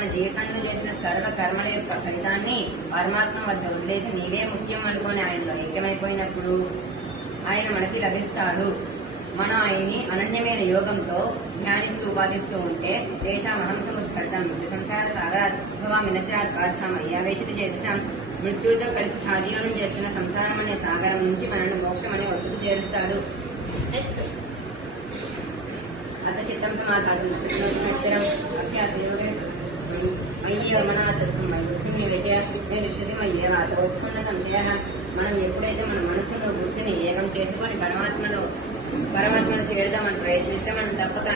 మన జీవితంలో చేసిన సర్వ కర్మల యొక్క ఫలితాన్ని పరమాత్మ వద్ద వదిలేసి నీవే ముఖ్యం అనుకొని ఆయనలో ఐక్యమైపోయినప్పుడు ఆయన మనకి లభిస్తాడు. మనం ఆయన్ని అనన్యమైన యోగంతో ధ్యానిస్తూ ఉపాదిస్తూ ఉంటే దేశామహం సముద్ధర్తం సంసార సాగరాద్భవామి నశరాత్ పార్థమయ్యావేశిత చేతసాం మృత్యుతో కలిసి సాజీవనం చేస్తున్న సంసారం అనే సాగరం నుంచి మనల్ని మోక్షం అనే ఒత్తుకు చేరుస్తాడు. అత చిత్తం సమాధానం మనం ఎప్పుడైతే మన మనసులో బుద్ధిని ఏకం చేసుకొని పరమాత్మను చేరుదామని ప్రయత్నిస్తే మనం తప్పక